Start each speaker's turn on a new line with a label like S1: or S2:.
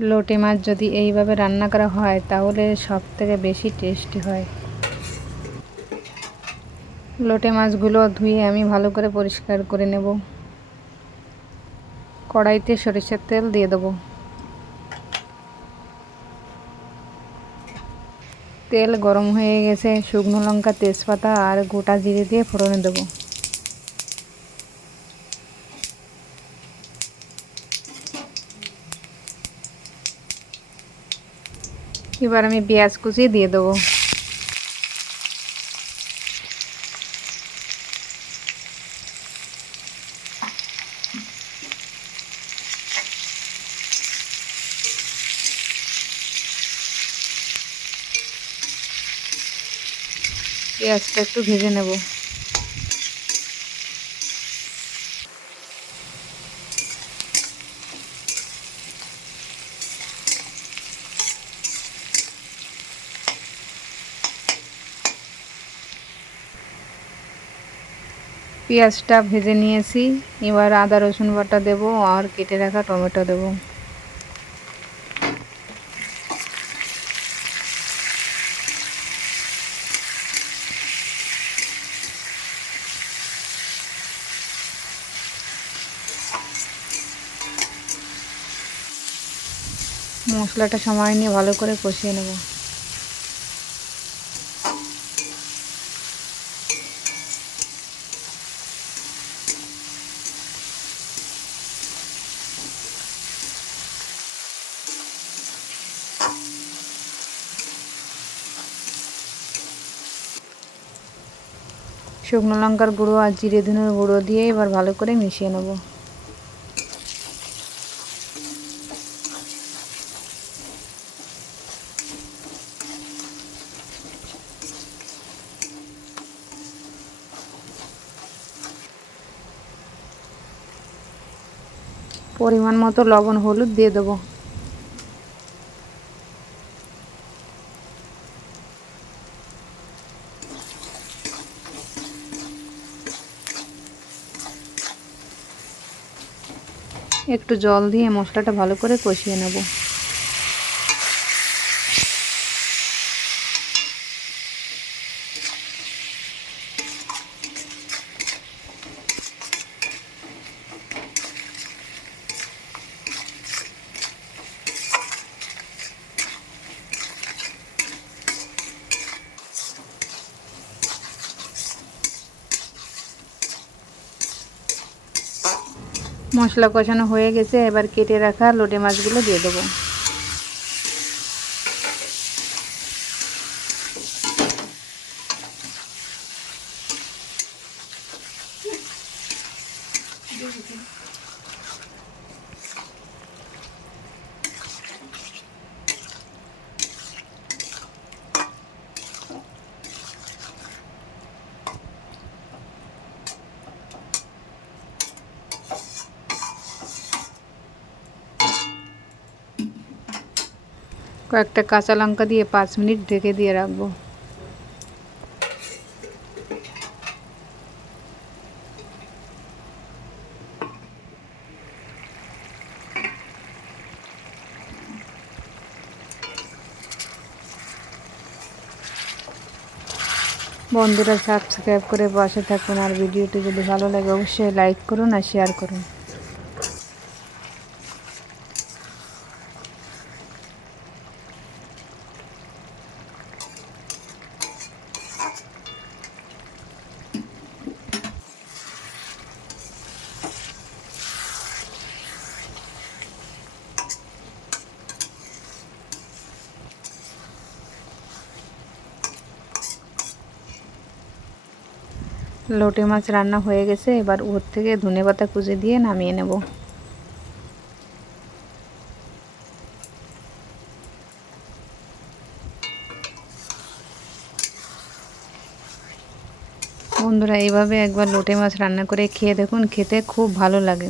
S1: লোটে মাছ যদি এইভাবে রান্না করা হয়, তাহলে সব থেকে বেশি টেস্টি হয়। লোটে মাছগুলো ধুয়ে আমি ভালো করে পরিষ্কার করে নেব। কড়াইতে সরিষার তেল দিয়ে দেবো। তেল গরম হয়ে গেছে, শুকনো লঙ্কা, তেজপাতা আর গোটা জিরে দিয়ে ফোড়নে দেবো। এবার আমি পেঁয়াজ কুচি দিয়ে দেবো পেঁয়াজটা একটু ভেজে নেব পেঁয়াজটা ভেজে নিয়েছি। এবার আদা, রসুন বাটা দেবো আর কেটে রাখা টমেটো দেবো। মশলাটা সময় নিয়ে ভালো করে কষিয়ে নেব। শুকনো লঙ্কার গুঁড়ো আর জিরে ধনের গুঁড়ো দিয়ে এবার ভালো করে মিশিয়ে নেব। পরিমাণ মতো লবণ, হলুদ দিয়ে দেবো। একটু জল দিয়ে মশলাটা ভালো করে কষিয়ে নেব। মশলা কষানো হয়ে গেছে এবার কেটে রাখা লোটে মাছগুলো দিয়ে দেবো। কয়েকটা কাঁচা লঙ্কা দিয়ে পাঁচ মিনিট ঢেকে দিয়ে রাখব। বন্ধুরা সাবস্ক্রাইব করে বসে থাকুন আর ভিডিওটি যদি ভালো লাগে, অবশ্যই লাইক করুন আর শেয়ার করুন। লোটে মাছ রান্না হয়ে গেছে, এবার ওর থেকে ধনে পাতা কুচে দিয়ে নামিয়ে নেব। বন্ধুরা এইভাবে একবার লোটে মাছ রান্না করে খেয়ে দেখুন, খেতে খুব ভালো লাগে।